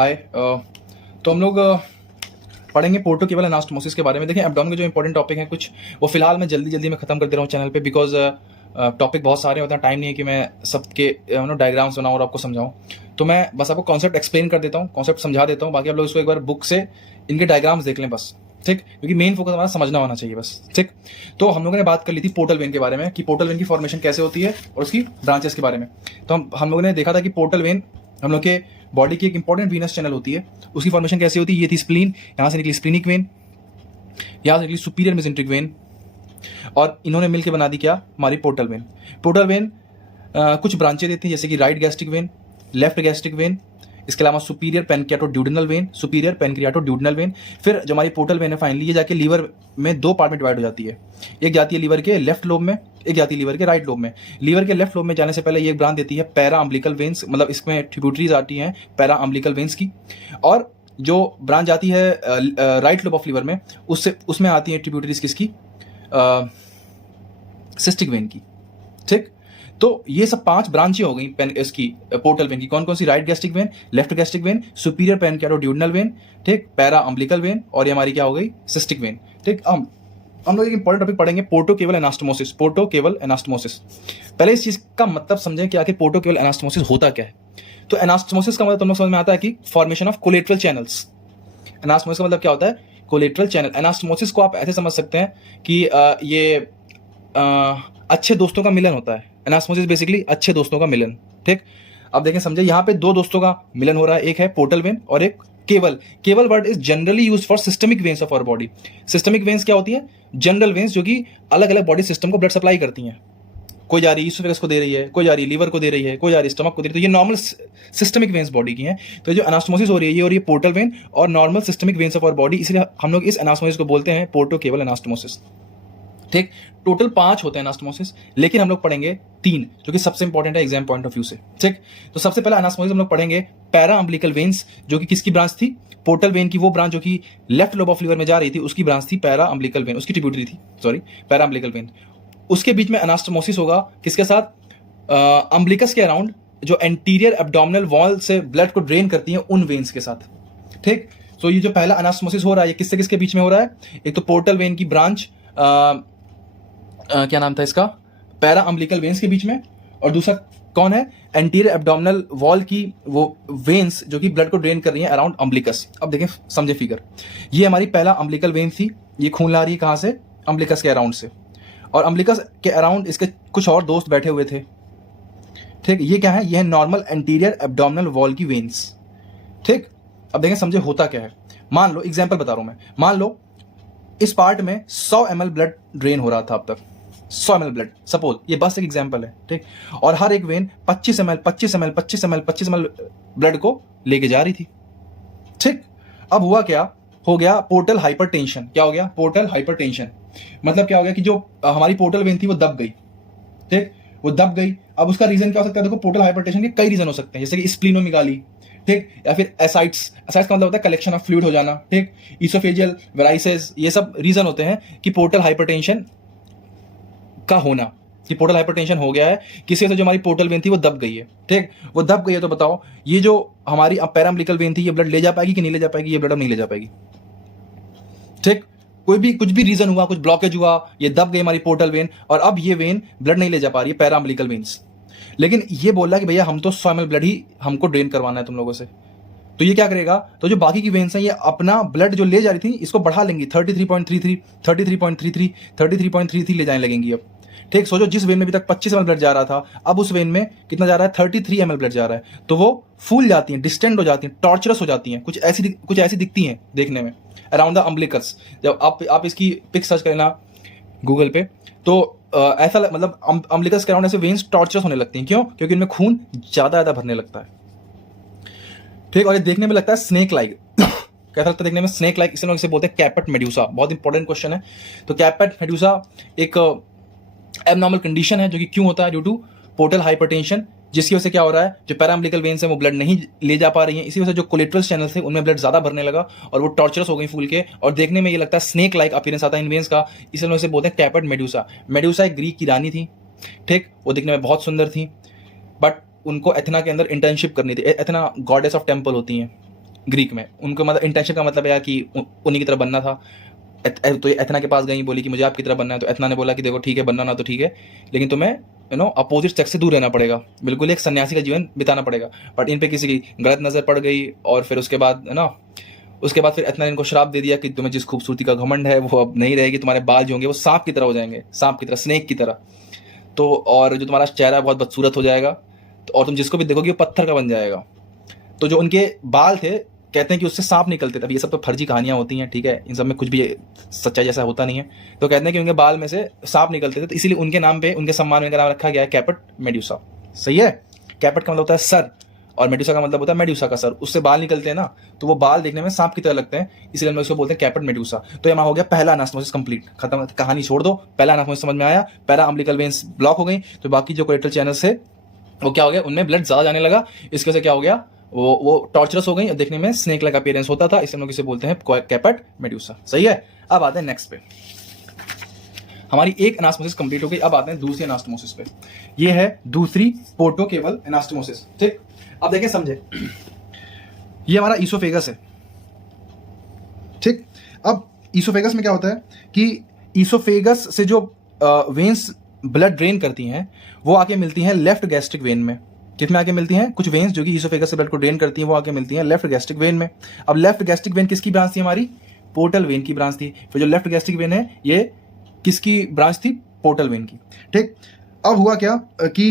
हाय। तो हम लोग पढ़ेंगे पोर्टोकेवल एनास्टोमोसिस के बारे में। देखें एब्डोमेन के जो इंपॉर्टेंट टॉपिक हैं कुछ वो फिलहाल मैं जल्दी में खत्म कर दे रहा हूँ चैनल पे, बिकॉज टॉपिक बहुत सारे होते हैं, टाइम नहीं है कि मैं सबके डायग्राम्स बनाऊँ और आपको समझाऊँ। तो मैं बस आपको कॉन्सेप्ट एक्सप्लेन कर देता हूँ, कॉन्सेप्ट समझा देता हूँ, बाकी आप लोग इसको एक बार बुक से इनके डायग्राम्स देख लें बस, ठीक, क्योंकि मेन फोकस हमारा समझना होना चाहिए बस, ठीक। तो हम लोगों ने बात कर ली थी पोर्टल वेन के बारे में कि पोर्टल वेन की फॉर्मेशन कैसे होती है और उसकी ब्रांचेस के बारे में। तो हम लोगों ने देखा था कि पोर्टल वेन हम लोग के बॉडी की एक इंपॉर्टेंट वीनस चैनल होती है। उसकी फॉर्मेशन कैसे होती है? ये थी स्प्लीन, यहाँ से निकली स्प्लीनिक वेन, यहाँ से निकली सुपीरियर मेसेंट्रिक वेन, और इन्होंने मिलकर बना दी क्या? हमारी पोर्टल वेन। पोर्टल वेन कुछ ब्रांचें देती हैं, जैसे कि right gastric vein, left gastric when, इसके अलावा superior pancreaticoduodenal when, superior pancreaticoduodenal when. फिर जो हमारी पोर्टल वेन है फाइनली ये जाके लीवर में दो पार्ट में डिवाइड हो जाती है। एक जाती है लीवर के लेफ्ट लोब में, एक जाती है लीवर के राइट लोब में। लीवर के लेफ्ट लोब में जाने से पहले ये एक ब्रांच देती है पैरा अम्बिलिकल वेन्स, मतलब इसमें ट्रिब्यूटरीज आती हैं पैरा अम्बिलिकल वेन्स की। और जो ब्रांच जाती है राइट लोब ऑफ लीवर में, उसमें आती है ट्रिब्यूटरीज किसकी? सिस्टिक वेन की, ठीक। तो ये सब पांच ब्रांचें हो गई इसकी पोर्टल वेन की। कौन कौन सी? Right gastric vein, left gastric vein, superior pancreaticoduodenal vein, ठीक, पैरा अम्बिलिकल वेन, और ये हमारी क्या हो गई? सिस्टिक वेन, ठीक। हम लोग एक इंपॉर्टेंट टॉपिक पढ़ेंगे, पोर्टोकेवल एनास्टोमोसिस। पोर्टोकेवल एनास्टोमोसिस, पहले इस चीज का मतलब समझें कि आखिर पोर्टोकेवल एनास्टोमोसिस होता क्या है। तो एनास्टोमोसिस का मतलब तुम लोग समझ में आता है कि formation of collateral channels. Anastomosis का मतलब क्या होता है? Collateral channel. एनास्टोमोसिस को आप ऐसे समझ सकते हैं कि ये अच्छे दोस्तों का मिलन होता है। एनास्टोमोसिस बेसिकली अच्छे दोस्तों का मिलन, ठीक। अब देखें समझे, यहाँ पे दो दोस्तों का मिलन हो रहा है, एक है पोर्टल वेन और एक caval. Caval word is generally used for systemic veins of our body. Systemic veins क्या होती है? जनरल वेन्स जो कि अलग अलग बॉडी सिस्टम को ब्लड सप्लाई करती हैं। कोई जा रही है ईसोफेगस को दे रही है, कोई जा रही है लीवर को दे रही है, कोई जा रही है स्टमक को दे रही है। तो ये नॉर्मल सिस्टमिक वेन्स बॉडी की हैं। तो जो एनास्टोमोसिस हो रही है ये हो रही है पोर्टल वेन और normal systemic veins of our body, इसलिए हम लोग इस एनास्टोमोसिस को बोलते हैं पोर्टोकेवल एनास्टोमोसिस, ठीक। टोटल 5 होते हैं एनास्टोमोसिस, लेकिन हम लोग पढ़ेंगे 3 जो कि सबसे इंपॉर्टेंट है एग्जाम पॉइंट ऑफ व्यू से, ठीक। तो सबसे पहला एनास्टोमोसिस हम लोग पढ़ेंगे पैरा अम्बिलिकल वेन्स, जो कि किसकी ब्रांच थी? पोर्टल वेन की वो ब्रांच जो कि लेफ्ट लोब ऑफ लीवर में जा रही थी, उसकी ब्रांच थी पैरा अम्बिलिकल वेन, उसकी ट्रिब्यूटरी थी, सॉरी, पैरा अम्बिलिकल वेन। उसके बीच में एनास्टोमोसिस होगा किसके साथ? अम्बिलिकस के अराउंड जो एंटीरियर एब्डोमिनल वॉल से ब्लड को ड्रेन करती हैं उन वेन्स के साथ, ठीक। तो ये जो पहला एनास्टोमोसिस हो रहा है ये किससे किसके बीच में हो रहा है? एक तो पोर्टल वेन की ब्रांच क्या नाम था इसका? पैरा अम्बिलिकल वेन्स के बीच में, और दूसरा कौन है? एंटीरियर एब्डोमिनल वॉल की वो वेन्स जो कि ब्लड को ड्रेन कर रही हैं अराउंड अम्बिलिकस। अब देखें समझे फिगर, ये हमारी पहला अम्बिलिकल वेन थी, ये खून ला रही है कहां से? अम्बिलिकस के अराउंड से, और अम्बिलिकस के अराउंड इसके कुछ और दोस्त बैठे हुए थे, ठीक। ये क्या है? ये है नॉर्मल एंटीरियर एब्डोमिनल वॉल की वेन्स, ठीक। अब देखें समझे होता क्या है। मान लो एग्जाम्पल बता रहा हूं मैं, मान लो इस पार्ट में 100 ml ब्लड ड्रेन हो रहा था अब तक, 100 ml ब्लड, सपोज, ये बस एक एग्जांपल है, ठीक। और हर एक वेन 25 ml ब्लड को लेके जा रही थी, ठीक। अब हुआ क्या? हो गया पोर्टल हाइपरटेंशन। क्या हो गया? Portal hypertension. मतलब क्या हो गया कि जो हमारी पोर्टल वेन थी वो दब गई, ठीक, वो दब गई। अब उसका रीजन क्या हो सकता है? देखो पोर्टल हाइपरटेंशन के कई रीजन हो सकते हैं, जैसे कि स्प्लीनोमेगाली, ठीक, या फिर एसाइट्स का मतलब होता है कलेक्शन ऑफ फ्लूइड हो जाना, ठीक, इसोफेजियल वेराइसेस, ये सब रीजन होते हैं कि पोर्टल हाइपरटेंशन का होना, कि पोर्टल हाइपरटेंशन हो गया है किसी से, जो हमारी पोर्टल वेन थी वो दब गई है, ठीक, वो दब गई है। तो बताओ ये जो हमारी पैरा अम्बिलिकल वेन थी ये ब्लड ले जा पाएगी कि नहीं ले जा पाएगी? ये ब्लड अब नहीं ले जा पाएगी, ठीक। कुछ भी रीजन हुआ, कुछ ब्लॉकेज हुआ, ये दब गई हमारी पोर्टल वेन, और अब ये वेन ब्लड नहीं ले जा पा रही है, पैरा अम्बिलिकल वेन्स। लेकिन ये बोल रहा है कि भैया हम तो 100 ml ब्लड ही हमको ड्रेन करवाना है तुम लोगों से। तो ये क्या करेगा? तो जो बाकी की वेन्स हैं ये अपना ब्लड जो ले जा रही थी इसको बढ़ा लेंगी, 33.33, 33.33, 33.33 ले जाने लगेंगी अब, ठीक। सोचो जिस वेन में अभी तक 25 ml ब्लड जा रहा था, अब उस वेन में कितना जा रहा है? 33 ml ब्लड जा रहा है। तो वो फूल जाती हैं, डिस्टेंड हो जाती हैं, टॉर्चरस हो जाती हैं, कुछ ऐसी दिखती हैं देखने में अराउंड द अम्बिलिकस। जब आप इसकी पिक सर्च करना गूगल पे, तो ऐसा मतलब अम्बिलिकस के अराउंड ऐसे वेन्स टॉर्चरस होने लगती हैं। क्यों? क्योंकि इनमें खून ज्यादा भरने लगता है, ठीक। और ये देखने में लगता है स्नेक लाइक कैसा लगता है देखने में? Snake like. इसे लोग इसे बोलते हैं कैपेट मेड्यूसा। बहुत इंपॉर्टेंट क्वेश्चन है। तो कैपेट मेड्यूसा एक एबनॉर्मल कंडीशन है जो कि क्यों होता है? ड्यू टू पोर्टल हाइपरटेंशन, जिसकी वजह से क्या हो रहा है? जो पैरा अम्बिलिकल वेन्स है वो ब्लड नहीं ले जा पा रही हैं, इसी वजह से जो कोलेटरल चैनल्स थे उनमें ब्लड ज्यादा भरने लगा और वो टॉर्चरस हो गई फूल के, और देखने में ये लगता है स्नेक लाइक अपीयरेंस आता है इन वेन्स का, इसलिए इसे बोलते हैं कैपेट मेड्यूसा। मेड्यूसा एक ग्रीक की रानी थी, ठीक, वो दिखने में बहुत सुंदर थी, बट उनको एथेना के अंदर इंटर्नशिप करनी थी। एथेना गॉडेस ऑफ टेम्पल होती हैं, ग्रीक में। उनको मतलब इंटेंशन का मतलब है कि उन्हीं की तरह बनना था। तो एथना के पास गई, बोली कि मुझे आपकी तरह बनना है। तो एथना ने बोला कि देखो ठीक है, बनना ना तो ठीक है, लेकिन तुम्हें अपोजिट सेक्स से दूर रहना पड़ेगा, बिल्कुल एक सन्यासी का जीवन बिताना पड़ेगा। बट इन पे किसी की गलत नजर पड़ गई, और फिर उसके बाद उसके बाद फिर एथना ने इनको श्राप दे दिया कि तुम्हें जिस खूबसूरती का घमंड है वो अब नहीं रहेगी, तुम्हारे बाल जो होंगे वो सांप की तरह हो जाएंगे, सांप की तरह, स्नेक की तरह। तो और जो तुम्हारा चेहरा है बहुत बदसूरत हो जाएगा, तो और तुम जिसको भी देखोगे वो पत्थर का बन जाएगा। तो जो उनके बाल थे, कहते हैं कि उससे सांप निकलते थे। अब ये सब तो फर्जी कहानियां होती हैं, ठीक है, इन सब में कुछ भी सच्चाई जैसा होता नहीं है। तो कहते हैं कि उनके बाल में से सांप निकलते थे, तो इसीलिए उनके नाम पे, उनके सम्मान में इनका नाम रखा गया है कैपेट मेड्यूसा। सही है। कैपेट का मतलब होता है सर, और मेड्यूसा का मतलब होता है मेड्यूसा का सर। उससे बाल निकलते हैं ना, तो वो बाल देखने में सांप की तरह लगते हैं, इसलिए हम लोग इसको बोलते हैं कैपेट मेड्यूसा। तो ये हो गया पहला एनास्टोमोसिस कंप्लीट, खत्म, कहानी छोड़ दो। पहला एनास्टोमोसिस समझ में आया, पैरा अम्बिलिकल वेन्स ब्लॉक हो गई, तो बाकी जो कोलेटरल चैनल्स है वो क्या हो गया, उनमें ब्लड ज्यादा जाने लगा। इसके वजह क्या हो गया, वो टॉर्चरस हो गई और देखने में स्नेक लाइक अपीयरेंस होता था, इसलिए हम लोग इसे बोलते हैं कैपेट मेड्यूसा। सही है। अब आते हैं नेक्स्ट पे। हमारी एक एनास्टोमोसिस कंप्लीट हो गई, अब आते हैं दूसरी एनास्टोमोसिस पे। ये है दूसरी पोर्टोकेवल एनास्टोमोसिस। ठीक, अब देखिए समझे, ये हमारा ईसोफेगस है। ठीक, अब ईसोफेगस में क्या होता है कि ईसोफेगस से जो वेन्स ब्लड ड्रेन करती हैं वो आके मिलती हैं लेफ्ट गैस्ट्रिक वेन में। किसमें आके मिलती हैं, कुछ वेन्स जो कि ईसोफेगस से ब्लड को ड्रेन करती हैं वो आके मिलती हैं लेफ्ट गैस्ट्रिक वेन में। अब लेफ्ट गैस्ट्रिक वेन किसकी ब्रांच थी, हमारी पोर्टल वेन की ब्रांच थी। फिर जो लेफ्ट गैस्ट्रिक वेन है ये किसकी ब्रांच थी, पोर्टल वेन की। ठीक, अब हुआ क्या कि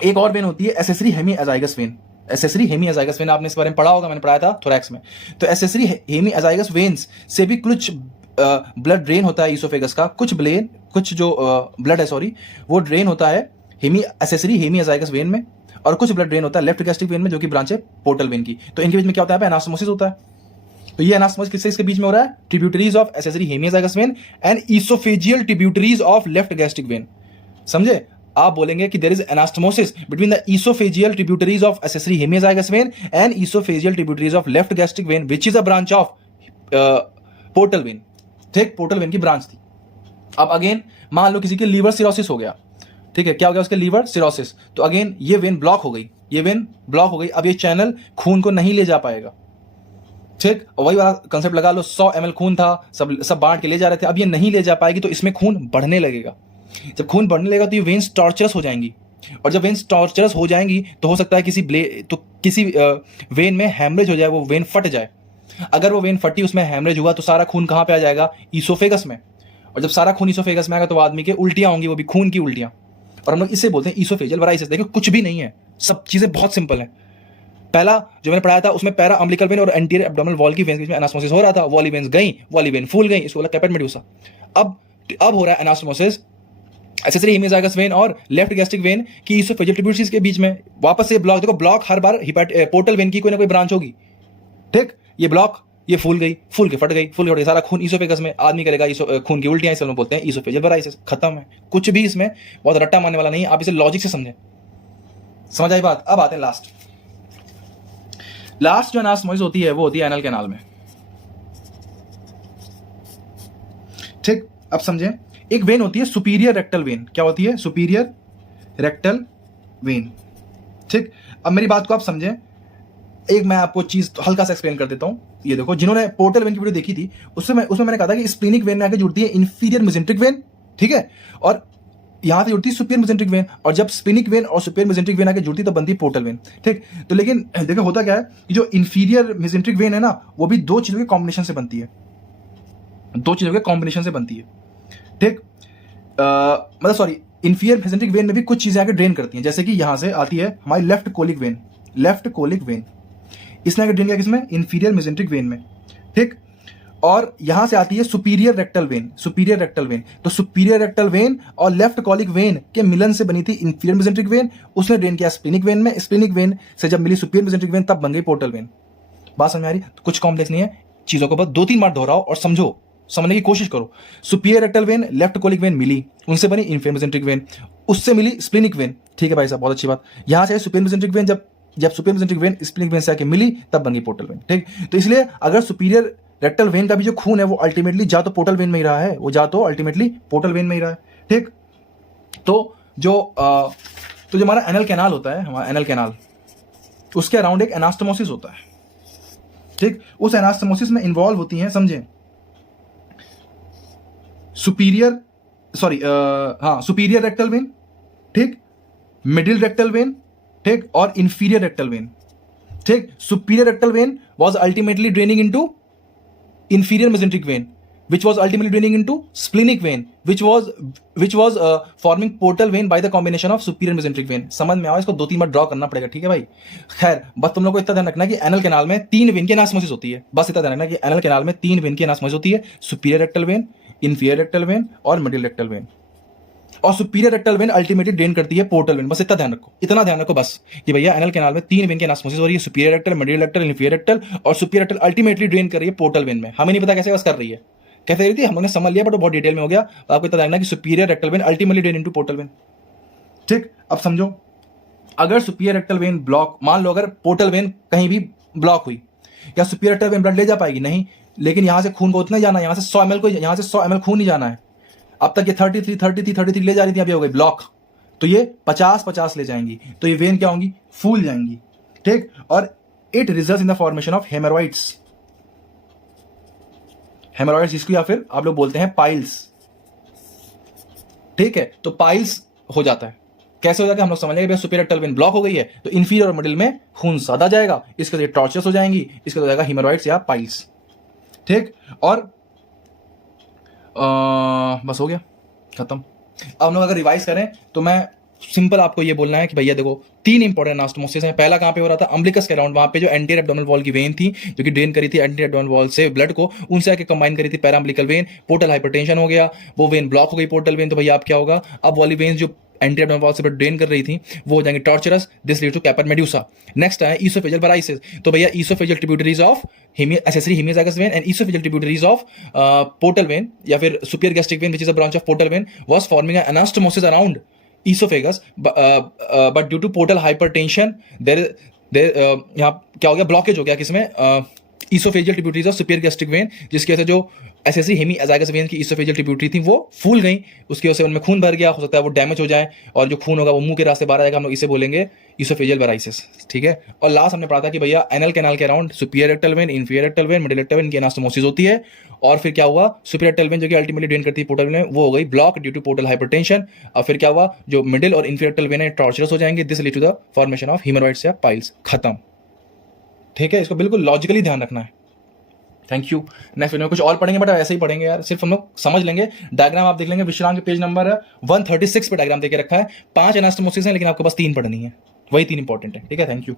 एक और वेन होती है accessory hemiazygos when. Accessory hemiazygos when आपने इस बारे में पढ़ा होगा, मैंने पढ़ाया था थोरैक्स में। तो एसेसरी हेमीएजाइगस वेन्स से भी कुछ ब्लड ड्रेन होता है ईसोफेगस का, कुछ जो ब्लड है सॉरी, वो ड्रेन होता है एसेसरी हेमीएजाइगस वेन में, और कुछ ब्लड ड्रेन होता है लेफ्ट गैस्ट्रिक वेन में जो कि ब्रांच है पोर्टल वेन की। तो इनके बीच में क्या होता है, एनास्टोमोसिस होता है। तो ये एनास्टोमोसिस किससे इसके बीच में हो रहा है, tributaries of accessory hemiazygos vein and oesophageal tributaries of left gastric vein. समझे, आप बोलेंगे कि there is anastomosis between the oesophageal tributaries of accessory hemiazygos vein and oesophageal tributaries of left gastric vein which is a branch of portal vein. ठीक, portal vein की branch थी। अब again मान लो किसी के लीवर सिरोसिस हो गया, ठीक है, क्या हो गया उसके लीवर सिरोसिस, तो अगेन ये वेन ब्लॉक हो गई, ये वेन ब्लॉक हो गई। अब ये चैनल खून को नहीं ले जा पाएगा। ठीक, वही वाला कंसेप्ट लगा लो, 100 ml खून था, सब बांट के ले जा रहे थे, अब ये नहीं ले जा पाएगी, तो इसमें खून बढ़ने लगेगा। जब खून बढ़ने लगेगा तो ये वेन्स टॉर्चरस हो जाएंगी, और जब वेन्स टॉर्चरस हो जाएंगी तो हो सकता है किसी वेन में हैमरेज हो जाए, वो वेन फट जाए। अगर वो वेन फटी, उसमें हैमरेज हुआ, तो सारा खून कहां पे आ जाएगा, ईसोफेगस में। और जब सारा खून ईसोफेगस में आएगा तो आदमी के उल्टियां होंगी, वो भी खून की उल्टियां, और हम लोग इसे बोलते हैं ईसोफेजियल वराइसिस। देखिए कुछ भी नहीं है, सब चीजें बहुत सिंपल है। पहला जो मैंने पढ़ाया था उसमें पैरा अम्बिलिकल वेन और एंटीरियर एब्डोमिनल वॉल की वेन्स में एनास्टोमोसिस हो रहा था, वॉली वेन्स गई, वॉली वेन फूल गई, इसको बोला कैपेट मेड्यूसा। अब हो रहा है एनास्टोमोसिस एसेसरी हेमीएजाइगस वेन और लेफ्ट गैस्ट्रिक वेन की ईसोफेजियल ट्रिब्यूटरीज के बीच में। वापस से ब्लॉक, देखो ब्लॉक हर बार पोर्टल वेन की कोई ना कोई ब्रांच होगी। ठीक, ये ब्लॉक, ये फूल गई, फूल के फट गई, सारा खून ईसोफेगस में, आदमी करेगा खून की उल्टियां, इसे बोलते हैं ईसोफेजियल वराइसिस। खत्म है, कुछ भी इसमें बहुत रट्टा मारने वाला नहीं है, आप इसे लॉजिक से समझें। समझ आई बात। अब आते हैं लास्ट जो एनास्टोमोसिस होती है वो होती है एनल कैनाल में। ठीक, अब समझें, एक वेन होती है सुपीरियर रेक्टल वेन। क्या होती है, सुपीरियर रेक्टल वेन। ठीक, अब मेरी बात को आप समझें, एक मैं आपको चीज हल्का सा एक्सप्लेन कर देता हूं। ये देखो, जिन्होंने पोर्टल वेन की वीडियो देखी थी उसमें मैंने कहा था कि स्प्लीनिक वेन में आके जुड़ती है इंफीरियर मेसेंट्रिक वेन, ठीक है, और यहां से जुड़ती है सुपीरियर मेसेंट्रिक वेन, और जब स्प्लीनिक वेन और सुपीरियर मेसेंट्रिक वेन आके जुड़ती है तो बनती है पोर्टल वेन। ठीक, तो लेकिन देखो होता क्या है कि जो इंफीरियर मेसेंट्रिक वेन है ना, वो भी दो चीजों के कॉम्बिनेशन से बनती है, दो चीजों के कॉम्बिनेशन से बनती है। ठीक, मतलब सॉरी, इंफीरियर मेसेंट्रिक वेन में भी कुछ चीजें आके ड्रेन करती हैं, जैसे कि यहां से आती है हमारी लेफ्ट कोलिक वेन, इसने आगे ड्रेन किया किसमें, इंफीरियर मेसेंट्रिक वेन में। ठीक, और यहां से आती है सुपीरियर रेक्टल वेन। तो सुपीरियर रेक्टल वेन और लेफ्ट कॉलिक वेन के मिलन से बनी थी इंफीरियर मेसेंट्रिक वेन, उसने ड्रेन किया स्प्लीनिक वेन में, स्प्लीनिक वेन से जब मिली सुपीरियर मेसेंट्रिक वेन तब बन गई पोर्टल वेन। बात समझ में आ रही? तो कुछ कॉम्प्लेक्स नहीं है, चीजों को बस 2-3 बार दोहराओ और समझने की कोशिश करो। Superior rectal vein, left colic vein मिली, उनसे बनी इंफीरियर मेसेंट्रिक वेन, उससे मिली स्प्लीनिक वेन। ठीक है भाई साहब, बहुत अच्छी बात। यहां से सुपीरियर मेसेंट्रिक वेन, जब superior mesenteric when splenic when से आके मिली तब बन गई पोर्टल वेन। ठीक, तो इसलिए अगर सुपीरियर रेक्टल वेन का भी जो खून है वो अल्टीमेटली जा तो पोर्टल वेन में ही रहा है, ही रहा है। ठीक, तो जो हमारा एनल कैनाल होता है, हमारा एनल कैनाल, उसके अराउंड एक एनास्टोमोसिस होता है, ठीक। उस एनास्टोमोसिस में इन्वॉल्व होती हैं, समझे, सुपीरियर रेक्टल वेन, ठीक, मिडिल रेक्टल वेन, ठीक, और इंफीरियर रेक्टल वेन, ठीक। Superior rectal when was ultimately draining into inferior mesenteric vein, which was ultimately draining into splenic vein, which was forming portal vein by the combination of superior mesenteric vein। समझ में आओ, इसको 2-3 बार draw करना पड़ेगा, ठीक है भाई। खैर, बस तुम लोग को इतना ध्यान रखना कि एनल कैनाल में 3 वेन की एनास्मोसिस होती है, बस इतना ध्यान रखना कि एनल कैनाल में 3 वेन की एनास्मोसिस होती है, superior rectal when, inferior rectal when और मिडिल रेक्टल वेन। और superior rectal when ultimately drain करती है पोर्टल वेन। बस इतना ध्यान रखो बस कि भैया एनल कैनाल में 3 वेन की एनास्मोसिस हो रही है, superior rectal, middle rectal, inferior rectal, और सुपीरियर रेक्टल अल्टीमेटली ड्रेन कर रही है पोर्टल वेन में। हमें नहीं पता कैसे बस कर रही है, कैसे रही थी हमने समझ लिया, बट बहुत डिटेल में हो गया। आपको इतना जानना कि superior rectal when ultimately drain into portal vein, ठीक। अब समझो, अगर सुपीरियर रेक्टल वेन ब्लॉक, मान लो अगर पोर्टल वेन कहीं भी ब्लॉक हुई, क्या सुपीरियर रेक्टल वेन ब्लड ले जा पाएगी? नहीं। लेकिन यहां से खून बहुत नहीं जाना है, यहां से 100 ml को, यहां से 100 ml खून नहीं जाना है। अब तक ये 33 ले जा रही थी, अभी हो गई ब्लॉक, तो ये 50 ले जाएंगी, तो ये वेन क्या होंगी? फूल जाएंगी, ठीक। और it results in the formation of haemorrhoids, जिसको या फिर आप लोग बोलते हैं पाइल्स, ठीक है। तो पाइल्स हो जाता है, कैसे हो जाता है हम लोग समझ लेंगे। सुपीरियर रेक्टल वेन ब्लॉक हो गई है तो इंफीरियर और मिडिल में खून ज्यादा जाएगा, इसके लिए टॉर्चर्स हो जाएंगी, इसके हो जाएगा हेमरॉइड्स या पाइल्स, ठीक। और बस हो गया, खत्म। अब हम लोग अगर रिवाइज करें तो मैं सिंपल आपको ये बोलना है कि भैया देखो 3 इंपॉर्टेंट एनास्टोमोसिस हैं। पहला कहां पे हो रहा था? अम्बिलिकस के अराउंड, वहां पे जो एंटीरियर एब्डोमिनल वॉल की वेन थी जो कि ड्रेन करी थी एंटीरियर एब्डोमिनल वॉल से ब्लड को, उनसे आके कंबाइन करी थी para umbilical when. Portal hypertension हो गया, वो वेन ब्लॉक हो गई पोर्टल वेन, तो भैया अब क्या होगा? अब वाली वेन जो एंटीरियर एब्डोमिनल वॉल से ब्लड ड्रेन कर रही थी वो हो जाएंगे tortuous, this leads to caput medusae. Next है ईसोफेजियल वेराइसिस, तो भैया oesophageal tributaries of accessory hemiazygous vein and esophageal tributaries of portal vein या फिर superior gastric vein which is a branch of portal vein was forming an anastomosis around esophagus, but due to portal hypertension there यहाँ क्या हो गया? Blockage हो गया किसमें? esophageal tributaries of superior gastric vein, जिसकी वजह से जो एसेसरी हेमीएजाइगस वेन की esophageal ट्रिब्यूटरी थी वो फूल गई, उसकी वजह से उनमें खून भर गया, हो सकता है वो डैमेज हो जाए और जो खून होगा वो मुंह के रास्ते बाहर आएगा, हम लोग इसे बोलेंगे ईसोफेजियल वेराइसिस, ठीक है। और लास्ट हमने पढ़ा था कि भैया एनल कैनाल के around superior rectal when, inferior rectal when, middle rectal vein की एनास्टोमोसिस होती है। और फिर क्या हुआ? सुपीरियर रेक्टल वेन जो कि अल्टीमेटली ड्रेन करती है पोर्टल वेन, वो हो गई block due to portal hypertension. और फिर क्या हुआ? जो मिडिल और इंफीरियर रेक्टल वेन है टॉर्चरस हो जाएंगे, this lead to the formation of haemorrhoids या पाइल्स। खत्म, ठीक है। इसको बिल्कुल लॉजिकली ध्यान रखना है। Thank you. नेक्स्ट वीडियो में कुछ और पढ़ेंगे, बट ऐसे ही पढ़ेंगे यार, सिर्फ हम लोग समझ लेंगे। डायग्राम आप देख लेंगे, विश्राम के पेज नंबर 136 पे डायग्राम देके रखा है। 5 एनास्टोमोसिस हैं लेकिन आपको बस 3 पढ़नी है, वही 3 इंपॉर्टेंट है, ठीक है। Thank you.